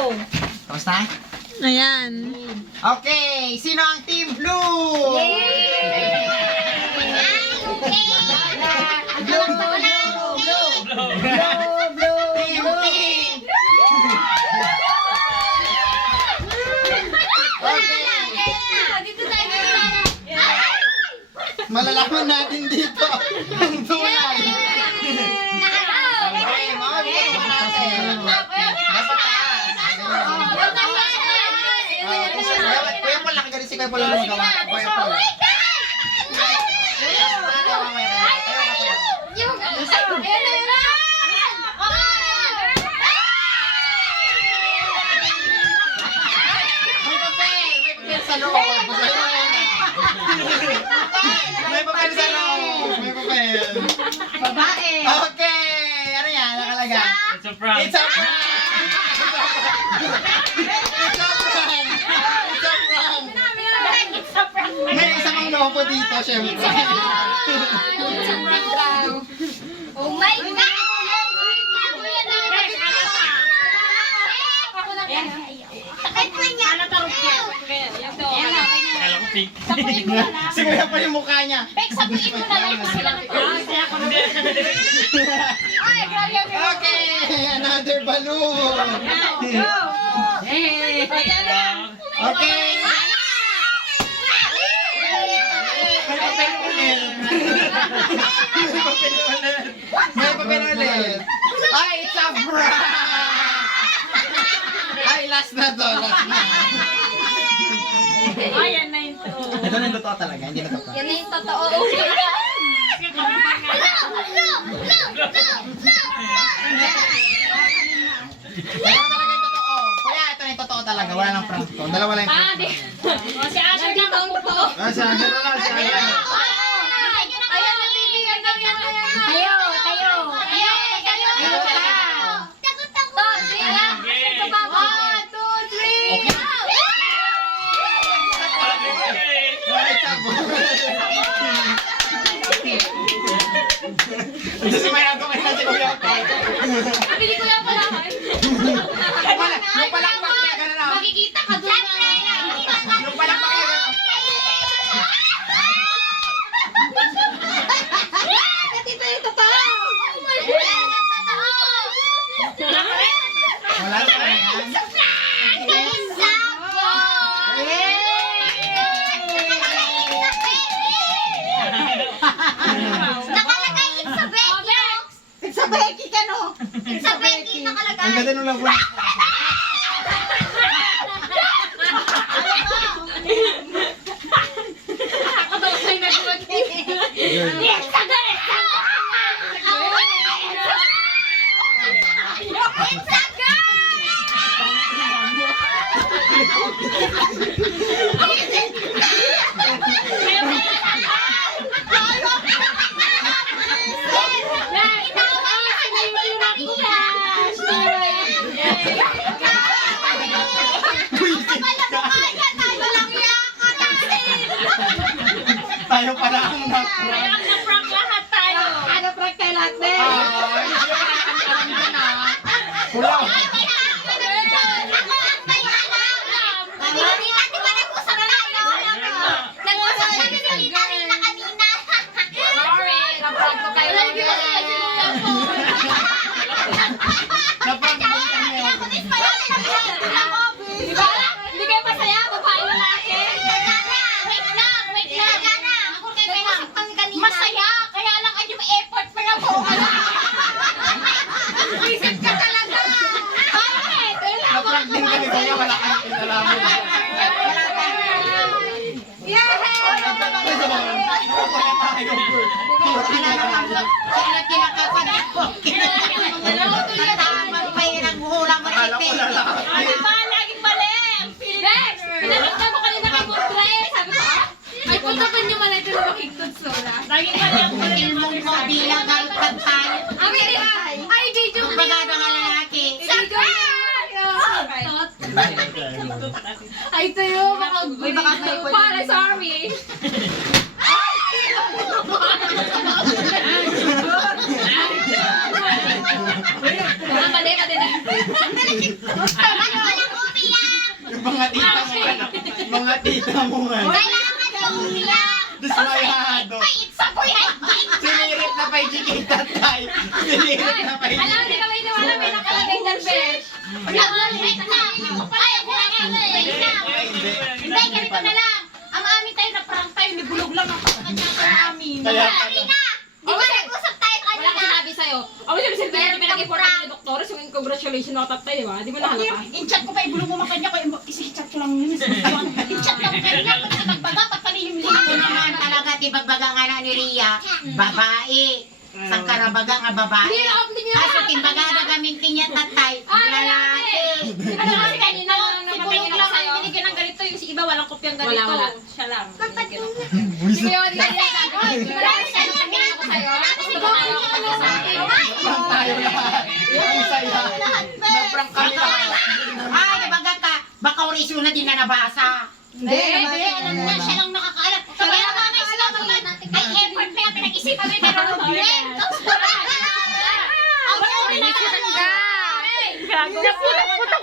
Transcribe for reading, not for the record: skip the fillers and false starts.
Go! Tapos na? Ayan. Okay, sino ang Team Blue? Team Pink! Malalaman natin dito ang tunay. Okay, mga bigyan naman natin. Nasa taas. Kuya Paul, nakagaling si Kuya Paul ang magawa. Kuya Paul. May papel sa loob. May papel sa loob. May papel. Babae! Okay, ano yan? Nakalaga? It's a prank. It's a prank! It's a prank! It's a prank! May isa pang lobo dito, syempre. Oh my God! Kala ko pink. Si Kuya pa yung mukha niya. Sabihin mo na lang kung sila Okay, another balloon. Hey! Okay. May papel ulit. May papel ulit. May papel ulit. Ay, it's a prank! Ay, last na to. Last na. Ayan na yun to. Ito na yung totoo talaga. Hindi na totoo. Yan na yung totoo. Dalawa talaga yung totoo. Kuya, ito na yung totoo talaga. Wala nang prank to. Dalawa lang yung prank to. O, si Asher na totoo. Ah, siya. Wala siya. Ayan, nabibigyan daw yan. Tayo, tayo. One, two, three. Okay. Ay, sabon. Ito si Mayato kayo na si Kuya Paul. Pili ko lang pala. Yung palakpak niya, gano'n na. Makikita ka doon. Yung palakpak niya, gano'n. Dito yung totoo. Oh my God, ang totoo. Wala na pa yan. Nakalagay it's a Becky. It's a Becky ka, no? It's a Becky nakalagay. Ang ganda nung labuan. Ako daw sa'yo nag-work. It's a girl. It's a Tayo pala ang Kaya ang na-prank lahat tayo. Ano prank tayo lahat din? Wala. Sorry, na-prank ko kayo. Napag mo kami. Diba? Hindi kayo masaya, babae lalaki. Masaya, kaya lang ay yung effort mo na po. Visit ka talaga. Napag din kami kaya wala kang kinalaman. Akala ko lalaki. Ano ba? Laging mali. Bex, pinakita mo kanina kay Kontra eh. Sabi ko, ay punta pa niyo man ito na makikot sola. Laging mali ang Ilmong mo bilang kalpag tayo. Ay, video ko na lalaki. Ay, tayo, baka Para, sorry. Mali, mali na. Mga tita mo nga. Mga tita mo nga. Kailangan daw umiyak. Dismayado. Ay, it's a boy. Sinirit na pa yung tatay. Sinirit na pa yung Alam, hindi ka may nawala, may nakalagay dyan, besh. Wait lang. Ay, wait lang. Hindi, ganito na lang. Ang amin tayo na prank tayo, nibulog lang ang kanya sa amin. Kaya Karina, di ba nag-usap tayo Wala ko kanina? sinabi sa'yo. Ako sabi sila, hindi may nag-important ni Doktor, so yung congratulations na tatay, di ba? Di mo nahalata. In-chat ko pa, ibulong mo makanya ko, isi-chat ko lang yun. In-chat lang kayo lang, pati nagbaga, pati kanilin-lin. Ako naman talaga, tibagbaga nga na ni Ria, babae. Sa karabaga nga babae. Hindi ako, hindi niya Kaso nahalata. timbaga na kaming kinya tatay, lalaki. Ano kasi kanina, Siguro lang ang binigyan ng ganito, yung si iba walang kopyang ganito. Wala. Siya lang. Sige, yun, hindi niya gagawin. Marami sa'yo, tingin ako sa'yo. Gusto mo tayo kapag sa akin. prank tayo lahat. Ang saya. Na-prank kami lahat. Ay, tibaga ka, baka oriso na din na nabasa. Hindi, alam niya, siya lang nakakaalam. Kaya nga may sila naman, ay effort pa yung pinag-isipan mo, pero regret. Ang sorry na Putak-putak